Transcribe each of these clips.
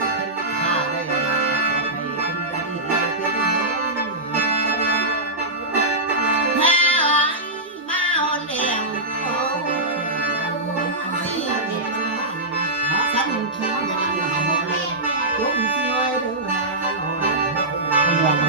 ข้าได้มาให้คุณได้เป็นแม่มาอ่อนแรงโอ้ยสันขี้ยังอ่อนแรงลุงช่วยเด้อนาอ่อน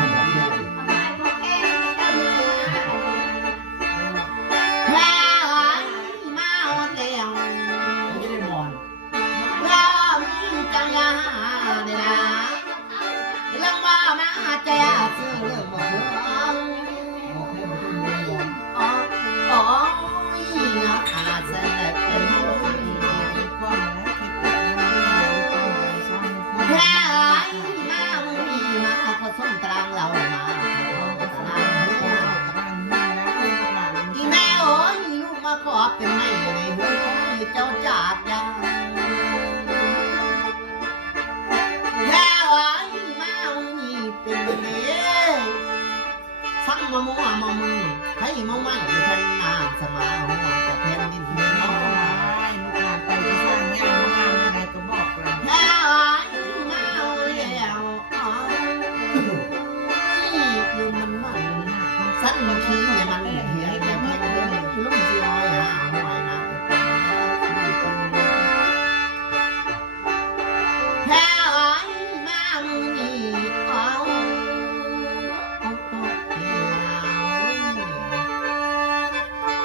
ขอเป็นไม่ในหัวเจ้าจากยังแค่ไว้มานี่เป็นเนี้ยฟังมามัวมามึงให้มาไม่แผ่นน้ำสมาหัวจะแผ่นดินเมืองน้อยลูกหลานไปที่สร้างงานงานอะไรก็บอกเราแค่ไว้มาแล้วคือมันสั้นมันขี้เนี่ยมันเหี้ยแต่แผ่นดินลุ่มลอยหาหอยนะแค่ไว้มามึงนี่เอา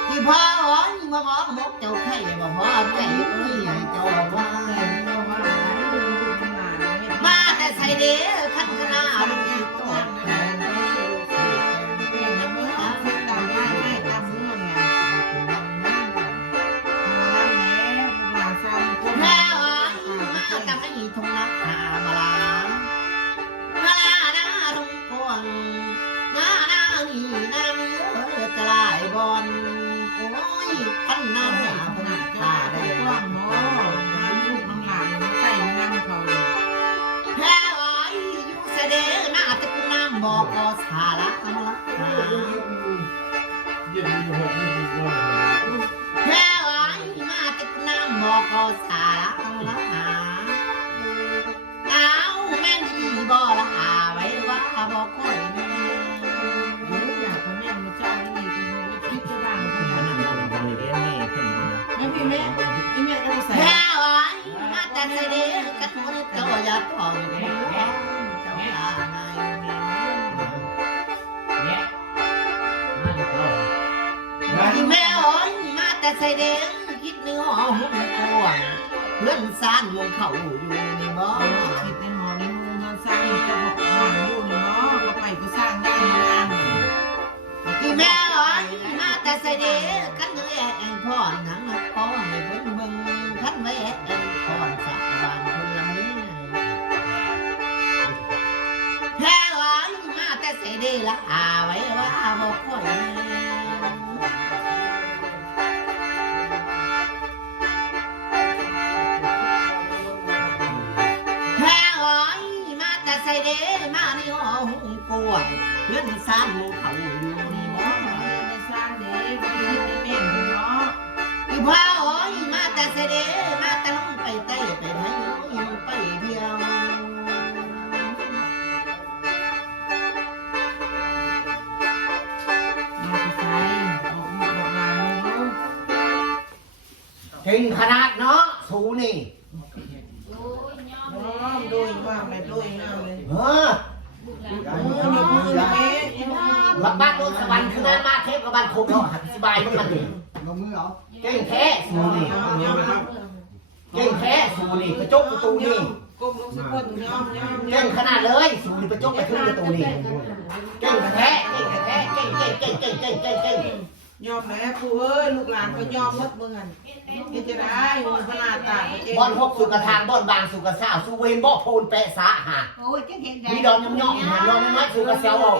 ที่พ่อมาบอกมกเจ้าไข่มาพ่อไก่เอ้ยเจ้าว่ามาแต่ใส่เด้อขันขนาดท่านน้ำหาพนักตาได้กว้างหม้อลูกน้ำหลานใส่น้ำเขาแค่ไว้อยู่เสด็จหน้าตะกุน้ำบอกก็สาระมาละแค่ไว้มาตะกุน้ำบอกก็สาระมาละเอาแม่ดีบ่ละไว้ว่าบอกค่อยแม่อยากแม่มาเจ้านี่คิดจะบ้างพี่แม่พี่แม่ก็ใส่แค่ไว้มาแต่ใส่เด็กกันคนเจ้าอย่าทองเจ้าอย่าในพี่แม่โอ้ยมาแต่ใส่เด็กคิดในหอหุ้มกวงเพื่อนซานวงเขาอยู่ในบ่อคิดในหอในมุมมันสร้างจะบอกหออยู่ในบ่อก็ไปก็สร้างได้งานพี่แม่โอ้ยมาแต่ใส่เด็กกันเลยแองพ่อหนังนักพ่อในเบิ้งเบิ้งคันไว้แองพ่อสาบานคนละนี้แค่ไว้มาแต่ใส่เด็กละไว้ว่าบอกค่อยใส่เด้มาในหอหุ้งกล้วยเพื่อนซานมูเขาอยู่นี่บ่ในซานเด้บ่ได้เห็นแม่นเนาะอีพ่อโอ้ยมาแต่ใส่เด้มาแต่ลงไปใต้ไปไหนไปเที่ยวมาใส่บอกลาลูกเก่งขนาดเนาะสูนี่โดยมากเลยโดยมากเลยรับบ้านโดนสวรรค์คือมาเทพกับบ้านคงเนาะสบายมากเลยลงมือเหรอเก่งแท้สูนี่เก่งแท้สูนี่กระจกประตูนี่เก่งขนาดเลยสูนี่กระจกไปขึ้นประตูนี่เก่งแท้เก่งแท้เก่งยอมแล้วครูเอ้ยลูกหลานก็ยอมหมดเมื่อกันนี่จะได้มึงขนาดตาบอลหกสุกทางบอลบางสุกสาวสุเวนบ่โพนแปะสะหามีดอนย่องๆดอนน้อยสุกเซลบอก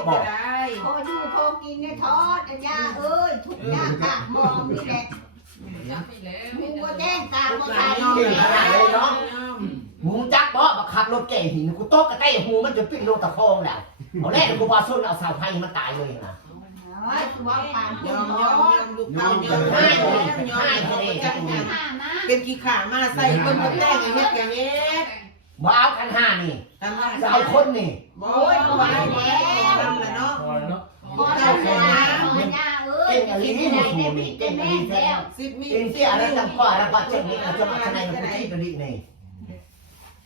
โอ้ยูโพกินในทอดยาเอ้ยทุกยากะมองนี่แหละมึงว่าแจ้งตามมาใส่เลยเนาะมึงจักบ่บักขับรถเก่งหินกูโต๊ะกระเตะหูมันจะปิ้งโลตะคองแล้วเอาแรกกูว่าส้นเอาสาวไทยมันตายเลยนะเป็นขี้ขามาใส่ต้นมะแดงอย่างเงี้ย มาเอากันห้านี่ กันว่า จะเอาคนนี่ โอ้ยเอาไว้แล้วทำเลยเนาะ พอแล้วพอแล้วเอ้ยกินอะไรได้พี่เต็มแม่แล้ว 10 มี เองที่อะไรตั้งก้าแล้วก็เจ้านี่อาจจะมาทนายกับที่นี่นี่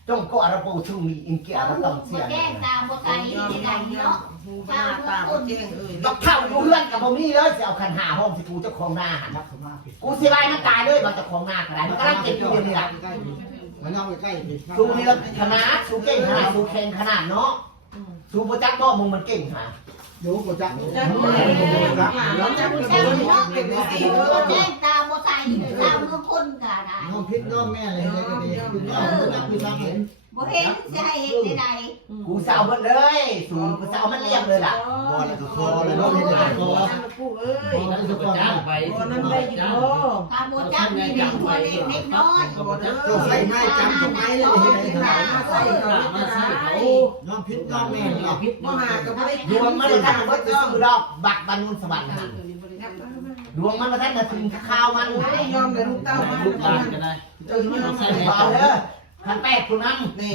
จงก็อะไรปูชุ่มมีอินเกียร์ต้องเสีย แก้ตาบ่ไกลที่ไหนเนาะ หูตาตาบ่แจ้งเอ้ย ต้องเข้าดูเพื่อนกับผมนี่เลยจะเอาขันหาห้องสิกูเจ้าของหน้าหันกูสิไล่มันตายเลยบอกเจ้าของหน้าก็ได้มันก็รังเก็บอยู่นี่แหละ มันเอาใกล้ สู้นี่ละขนาดสู้เก่งขนาดสู้แข็งขนาดเนาะสู้โปรจักบ่มึงมันเก่งฮะ ดูกูจัก จักแล้วจัก บ่ เป็น แก้ เนาะเป็นสิ บ่แก้ตาบ่ใส่ตามือคนก็ได้ น้องพิษน้องแม่เลยเลยก็ดีคุณน้องคุณจักคุณจักเห็น บ่เห็นสิให้เฮ็ดได้ กูสาวมันเลยสู้กูสาวมันเรียบเลยล่ะ บ่แล้วก็คอแล้วน้องเห็นแล้วคอ ปู่เอ้ย นั่นก็คอ บ่นั้นได้อยู่บ่ ตาบ่จักนี่เด็กตัวเล็กน้อย ก็ใส่ไม้จำตรงไม้เลยเห็นไหม มาใส่มาใส่เขา น้องพิษน้องแม่เราพิษ บ่หาก็บ่ได้ ดวงมันมาทันมันจะซื้อดอกบักบรรลุสวรรค์หันดวงมันมาทันมาถึงข้าวมัน ไม่ยอมเลยลูกเต้ามาลูกตาก็ได้เจ้านี่ใส่ เอาเด้อพันแปดคุณน้ำ นี่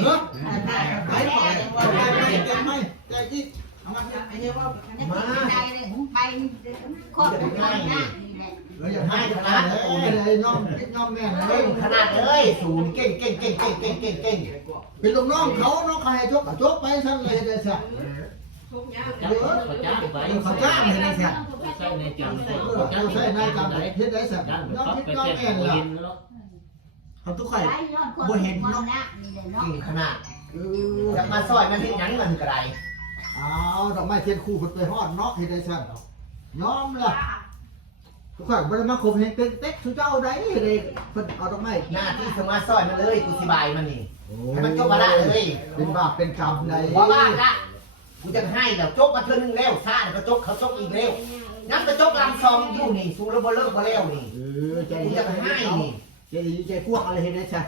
ไปปล่อยไปไม่ใจที่เอามา อันนี้ว่า ได้เลยไปครอบครัวหน้านี่แหละ เราอย่าให้ขนาดเลยน้องพิษน้องแม่เล เก่ ย งขนาดเลยศูนย์เก่งเก่งเก่งเก่งเก่งเก่งเก่ง เป็นลูกน้องเขาน้องใครจกจกไปสั่นเลยได้สั่น เขาจ้างให้ได้สั่นเขาใช้นายจำเฮ็ดได้สั่นน้องพิษน้องแม่เราเขาทุกใคร ได้ยอดคนคนหน้านี่แหละเนาะ เก่งขนาดจะมาซอยมันที่ยังมันกระไร เอาดอกไม้เทียนคู่คนไปฮอดเนาะเฮ็ดได้สั่นยอมล่ะทุกคนบ่ได้มาคมเห็นเต็กสุเจ้าได้เลยเพิ่นเอาดอกไม้ หน้าที่สมาซอยมันเลยกูสิบายมันนี่ให้มันจบมาละเลย เป็นบาปเป็นกรรมใด เพราะว่าละกูจะให้แล้วจบมาเทื่อนึงแล้วซ่าก็จบเขาจบอีกแล้วงั้นก็จบลำซองอยู่นี่สู้แล้วบ่เลิกบ่แล้วนี่ ใจ กูจะให้นี่ ใจพวกอะไรเฮ็ดได้สั่น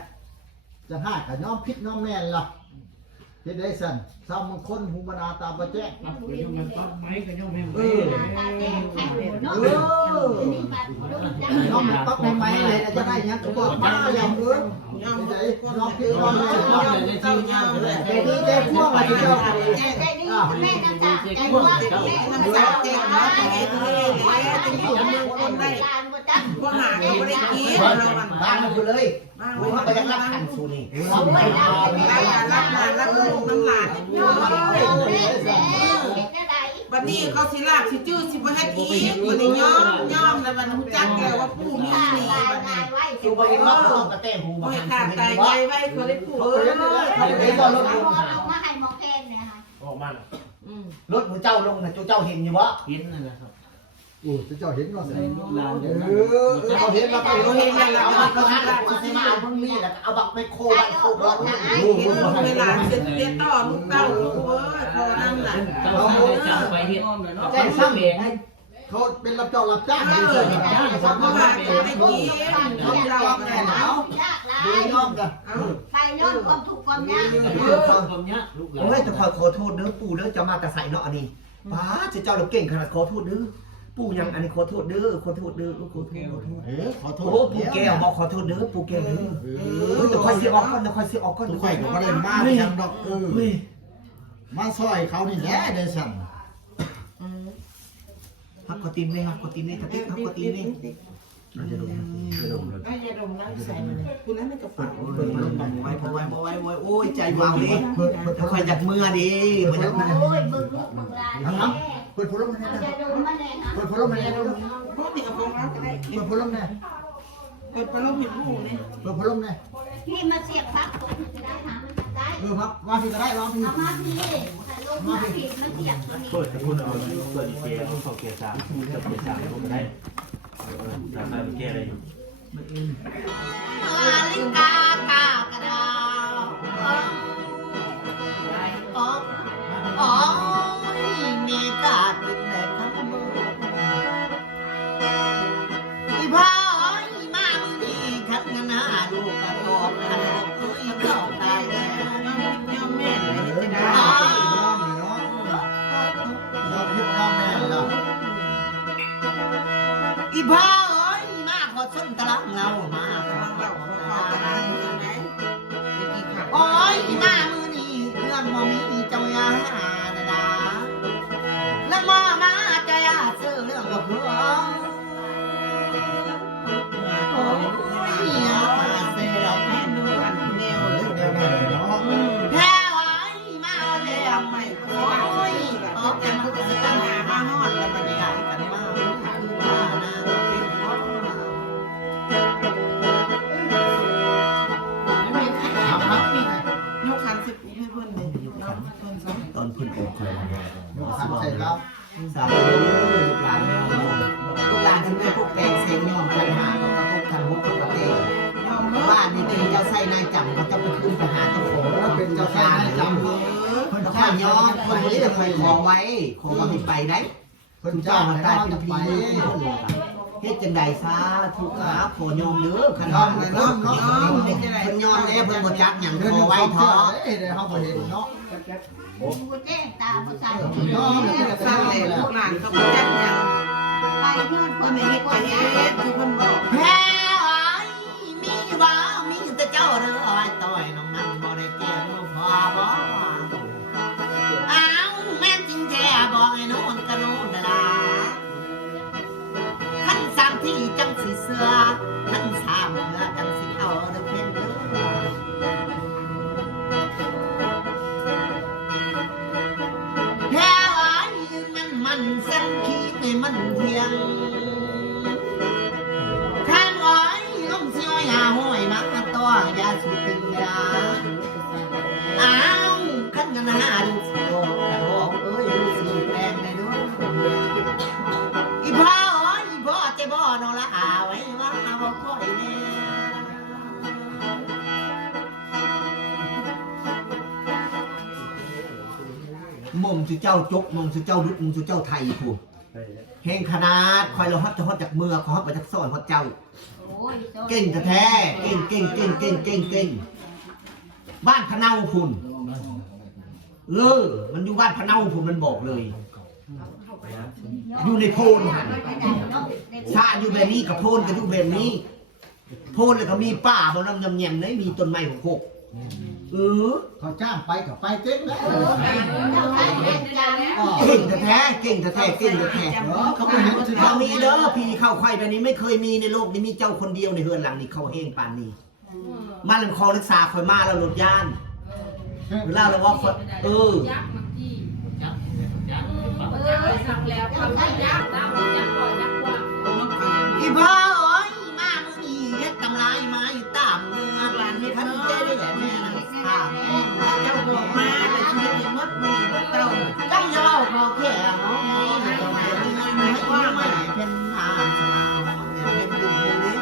จะหากับน้องพิษน้องแม่นล่ะเฮ็ดได้สั่นสาวมงคลหูบนาตาบ่แจ้ง ตาแดงไข่เนาะนี่บัดรู้จัก น้องมันปักใหม่ๆเลยจะได้หยังก็บอกมาอย่างเด้อยอมใจน้องพิษน้องแม่ใจดีใจพวกอะไรเจ้า ใจดีแม่น้ำตาใจว่าแม่น้ำตาใจร้ายจะอยู่เมืองคนได้การบ่จัก บ่หาก็บ่ได้กิน บ้านมันอยู่เลยกูมาไปยังรับขันสูนี่ เอาไว้ได้รับลูกน้ำหลาน ยอมแล้วเฮ็ดได้ บัดนี้เขาสิลากสิจื้อสิบ่เฮ็ดอีกบัดนี้ยอมแล้วมันรู้จักแล้วว่าปู่มี ตา นี่ ตาย บัดนี้ ตายไว้ กูไปเห็นว่าเขากระเต้หู โอ้ มาย ขาดตายใหญ่ไว้เขาได้ปู่เอ้ย เอามาให้หมอแคนเนี่ยค่ะ ออกมา รถมือเจ้าลงนะเจ้าเห็นอยู่วะ กินนั่นแหละครับ โอ้เจ้าเห็นว่าสิ ลูกหลาน เขาเห็นแล้วก็ เอาเห็นแล้วเอามาเขาหันแล้วกูสิมาเอาเพิ่งนี่แล้วเอาบักไปโคบักโคบัก เห็นเวลาเสร็จเรียนต่อลูกเต้าลูกเอ้ยพอนั่งน่ะ เจ้าได้จำไปเฮ็ด แจ้งซ้ำเขาเป็นรับเจ้ารับจ้างนี่เลยรับจ้าง เขา สาม บ่ มา หาก็ได้กิน น้อง เรา ยอมแน่หนาวย ากหลา ดู ย ยอมกัน เอา ไปย้อนความทุกข์ความยาก ผมเนี้ยลูกหลาน โอ้ยแต่ขอโทษเด้อปู่เด้อจะมาแต่ใส่เนาะอันนี้ป้าจะเจ้าเราเก่งขนาดขอโทษเด้อปู่ยังอันนี้ขอโทษเด้อขอโทษเด้อขอโทษ ขอโท โอ้ ษ ปู่แก้วบอกขอโทษเด้อปู่แก้วเด้อแต่คอยเสียออกก่อนแต่คอยเสียออกก่อน ทุกคนก็ได้มาจังดอกมาซอยเขานี่แหละได้สั่ง ฮักกอติมเลยฮักกอติมเลยกระติกฮักกอติมเลย จะดมจะดมเลย ไอ้ยาดมนั่งใส่มันคุณนั้นไม่กระปัด เปิดมาบังไว้พอไว้พอไว้โอ้ยใจวาวเลยคอยจับมือดิมันจะมัน โอ้ยมึงลูกมึงหลานแม่ เปิดพัดลมให้ เอา ได้ จะดูมาแน่ฮะ เปิดพัดลมให้ได้ พวกนี้เอาของเราก็ได้ เปิดพัดลมแน่ เปิดปลาเห็นผู้นี่ เปิดพัดลมแน่ พี่มาเสียบพักผมจะได้หามันจะได้ ครับว่าพี่ก็ได้ว่าพี่ เอามาพี่แต่ลงมาผิดมาเสียบตัวนี้ เปิดตะคุณเอาเปิดเกียร์เขาเกียร์สามเปิดเกียร์สามผมได้ทำอะไรเกียร์อะไรอยู่ นาฬิกากากระดาษอ๋อมีกาดเป็นแต่ข้างมือที่พ่อมามือนี้ขันกันหน้าลูกกระโดดกระโดดเข้าตายแล้ว ยอมแม่เลยจะได้ ยอมเลยเนาะยอมพิษยอมแม่เนาะ อีพ่อเอ้ยมาขอชนตะลังเรามา ฟังเราขอกันนะ โอ้ยเสียแม่นูอันแนวเลย เดี๋ยวนั้นเนาะ แพ้ไว้มาแล้ว ทำไมโอ้ยออกจากคุกจะตั้งหามาฮอดแล้วมันได้กันมาคือว่านะเป็นพ่อไม่ใช่ยกขันสิบให้เพื่อนเลยยกขันเพื่อนสอง ตอนคุณโอ้คอย ทำใช่ครับ สาวลูกหลานลูกหลานทั้งแม่พวกแปลงเสียงยอมกันหาเขาก็พวกทางพวกเขาก็เตะ ยอมเลิก บ้านนี่เป็นเจ้าไส้นายจำเขาจะไปขึ้นไปหาเจ้าของ แล้วเป็นเจ้าชายจำ คนข้าย้อนคนนี้จะคอยขอไว้ขอว่าให้ไปได้ คน เจ้า เจ้า มา มา ได้ ได้ เป็ เป็น น พี ปี เฮ็ดจังใดซาทุกขาขอยอมเด้อข ย นา อ ด มเลยเนาะยอมไม่ใช่ไร เพิ่นยอมแล้วเพิ่นบ่จักหยัง เดิน ขอ ไว้ ไว้ ท ท้ อ อ เอ้ยเดี๋ยวเขาบ่เห็นเนาะ กูแจ้งตาผู้ชาย สั่งเลยลูกหลานก็บ่จักหยัง ไปนอน เพิ่นเฮ็ดก็เฮ็ดคือเพิ่นบอก แพ้ไอ้มีว่ามีแต่เจ้าเด้อไอ้ต้อยน้องนั้นบ่ได้แก่ลูกพ่อบ่อ้าวแม่นจริงแท้บอกไอ้โน่นก็โน่นล่ะขั้นสามที่จังสิเสือขั้นสามเหือจังสิเอาเด้อเพิ่นเด้อแพ้ไอ้มันสันขี้ให้มันเที่ยงข้างไว้ลงสิอ้อยหาห้อยมักตัวยาสุติยาอ้าวขันกันหาดูสิโลกกระโดดเอ้ยดูสิแปลงในด้วยอีพ่อเอ้ยอีพ่อจะบ่นอนละอาไว้ว่าบ่ค่อยแน่มงสุเจ้าจกมงสุเจ้าดุดมงสุเจ้าไทยผู้แห่งขนาดคอยเราฮอดจะฮอดจากเมืองเขาฮอดไปจากซ่อนฮอดเจ้า เก่งแท้ๆเก่งบ้านพะเนาพุ่นมันอยู่บ้านพะเนาพุ่นมันบอกเลย อยู่ในโพนหันชาอยู่แบบนี้กับโพนก็อยู่แบบนี้ โพนแล้วก็มีป่าบ่น้ำยำแยมไหนมีต้นไม้ของโคกเขาจ้างไปกับไปเจ๊งแล้ว เก่งแท้ๆเก่งแท้ๆเขาไม่เห็นที่ เขามีเด้อพี่เข้าไข่แบบนี้ไม่เคยมีในโลกนี้มีเจ้าคนเดียวในเฮือนหลังนี้เขาเฮงปานนี้มาลำคอรักษาคอยมาแล้วรถย่านเวลาเราว่าอีพ่อโอ้ยมามึงอีเฮ็ดกำไรมาอยู่ตามเมืองหลานให้พันเจ้ได้แหละแม่นังสาว เจ้าบอกมาแต่ชีวิตนี่มัดมีเต้า จังยาวพอแค่น้องมองตรงไหนไม่ว่าไม่เป็นทางสลาวอย่าเป็นดินเลย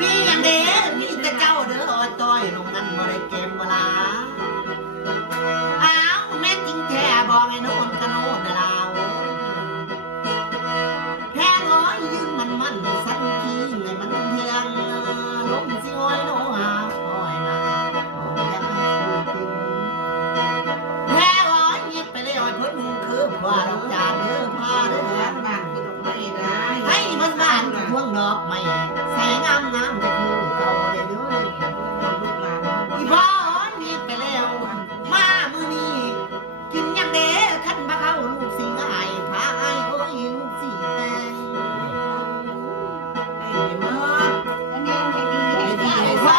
มีอย่างเด้มีแต่เจ้าเด้อต้อยลงนั้นบ่ได้เกมเวลาอ้าวแม่จริงแท้บอกไอ้โน่นก็โน่นลาวแพ้ร้อยยืนมันสักทีไงมันเทียงลมสิอ้อยโน่หาอ้อยมาแพ้ร้อยยิบไปเลยอ้อยพ้นคือพาเราจานเด้อพาเด้อ บ้านบ้านคือไม่ได้ ให้มันบ้านกับพวงดอกไม้ใส่งามจะคือเก่าเลยด้วย ลูกหลาน อีพ่อยิบไปแล้วมามือนี้กินยังเด้ขันมาเข้าลูกสิงไอ้พาไอ้โอ้ยลูกสีแดง ไอ้เมื่อ พ่อ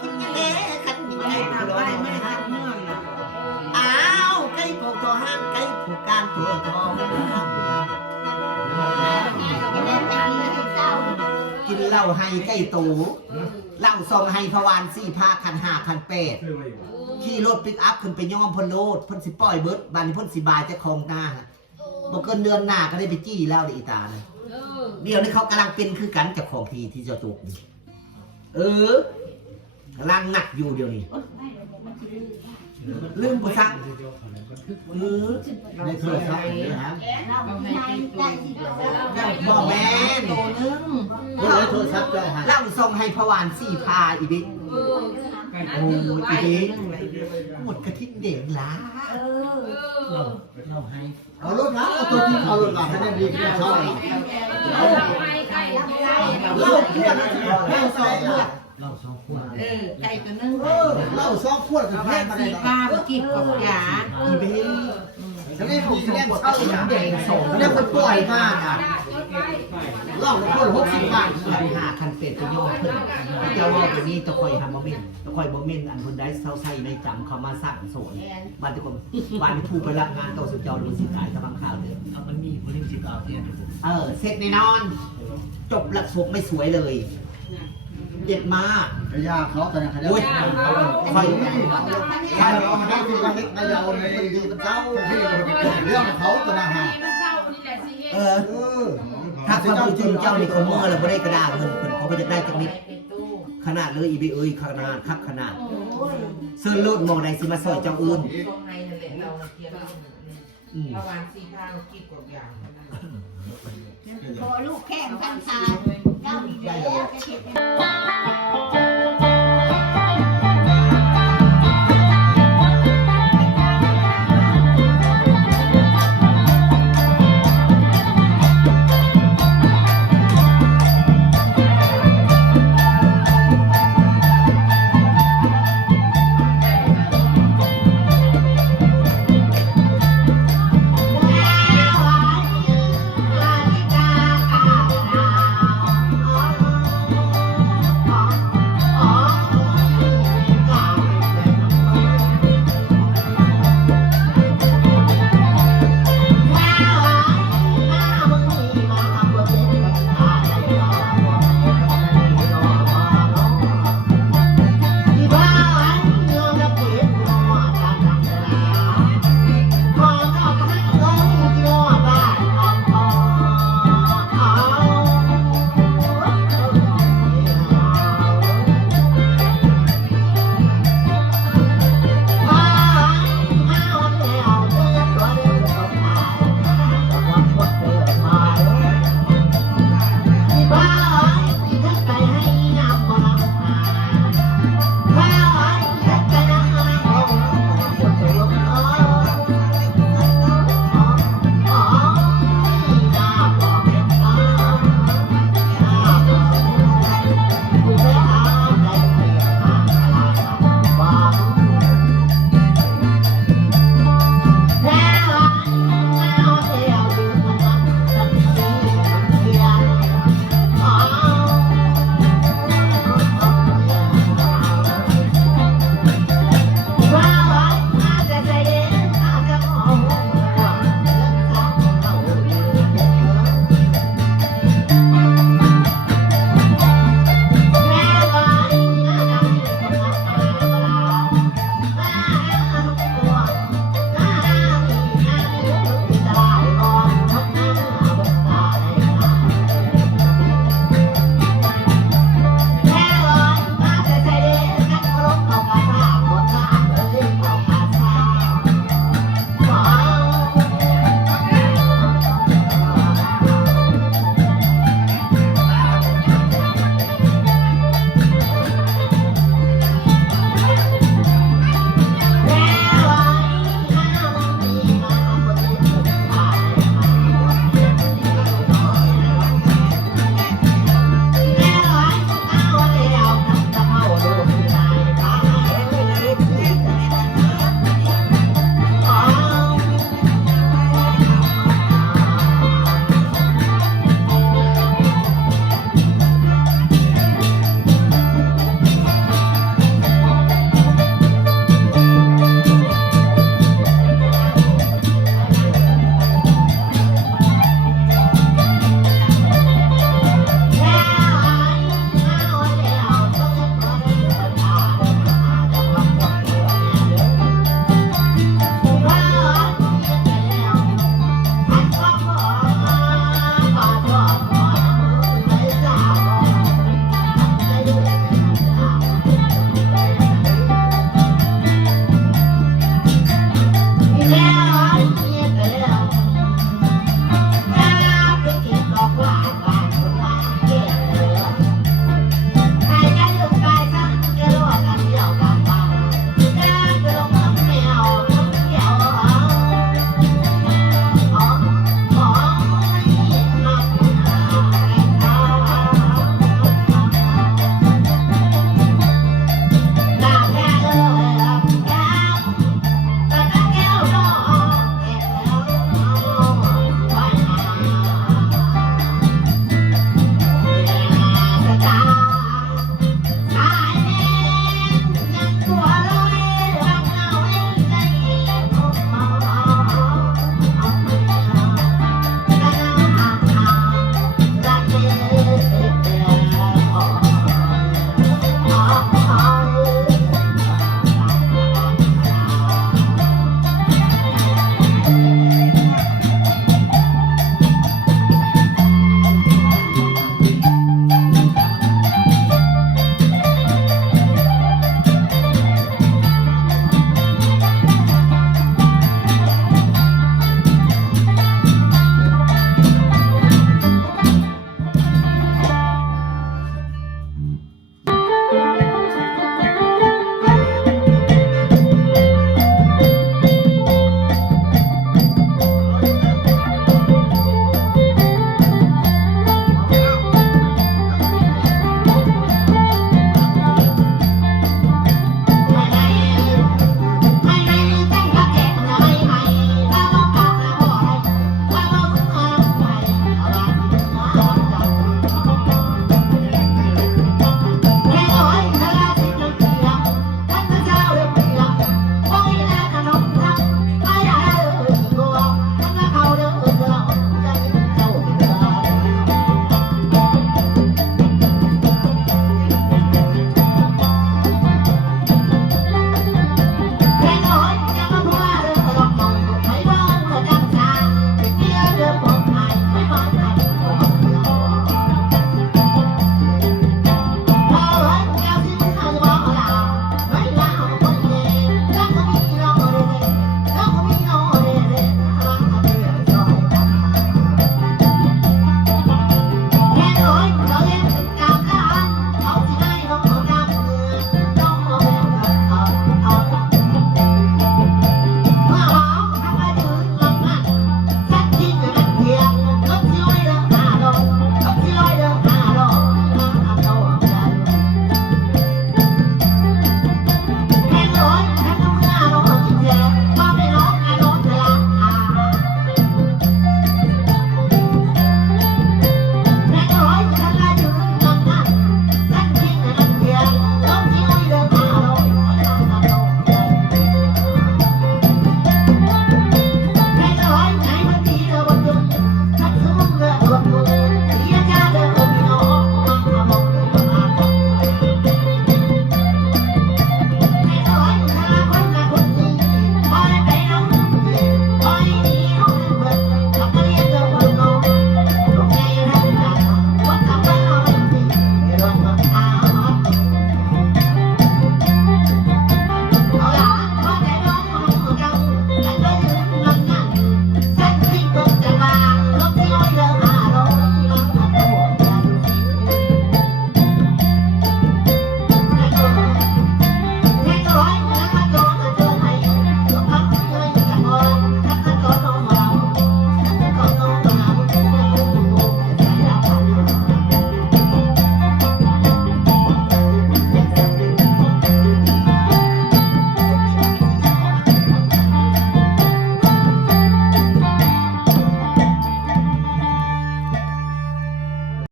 กินยังเด้ขันมี ไม่ ไก่ ทำ ตัว ไร ไม่ ไม่ ท ทำเมื่อน่ะ ำอ้าวไก่โกตัวห้างไก่ผูกการตัวทองกินเหล้าให้ไก่ตูเหล้าซองให้พวานสี่พาคัน5คัน8ขี่รถปิกอัพขึ้นไปย่อมพนโลดพ่นสิปล่อยเบิดบันพ่นสิบายจะคลองหน้าบอกเกินเดือนหน้าก็ได้ไปจี้แล้วอีตาเลยเดี๋ยวนี้เขากำลังเป็นคือกันจากของทีที่จะจุกกำลังหนักอยู่เดี๋ยวนี้ลืมกูซักในโทรศัพท์นะครับ บอกแม่ โตนึง ก็เลยโทรศัพท์เจ้าหา เล่าส่งให้พวานสี่พาอีบิโอ้อีบิหมดกระทิงเด่งล้า เอารถนะเอาตัวที่เอารถมาให้ได้ดีขึ้นชอบ เล่าเพื่อนเล่าสองขวด ไก่ตัวนึง เล่าซองขวดกับแพทย์มาได้ สี หรอ ปลากิบกับยา อีบิ ฉันนี่ผมเล่น ปวด เช่า สี อย่าง แดงส่ง เรียกคนป่วยมากอ่ะล่องคน60 บาท หาคันเป็ดจะโยกขึ้นเจ้าว่าตัวนี้ตะคอยทำบ่มินตะคอยบ่มินอันคนได้เศร้าใส่ในจำเขามาสร้างโซนบ้านทุกคนบ้านผู้ไปรับงานต่อสุดเจ้าหรือสิตายกำลังข่าวเด้อมันมีคนที่สิตายเที่ยงเสร็จแน่นอนจบหลักสูตรไม่สวยเลยเด็ดมาก ระยะเขาแต่เขา โอ้ยคอย ใช่เราได้ที่มาเล็กระยะมันดีมันเจ้าเรื่องเขาตัวนะฮะ ถ้าความรู้จริงเจ้านี่เขาเมื่อแล้วไม่ได้กระดาษเงินคนเขาไม่ได้จังนิดขนาดเลยอีบีเอ้ยขนาดคักขนาดเสื้อลูดมองใดสิมาซอยเจ้าอื่น ประมาณ4 ข้างกี่กว่าอย่าง ขอลูกแข่งกันทางเจ้าดีแล้วจะเห็น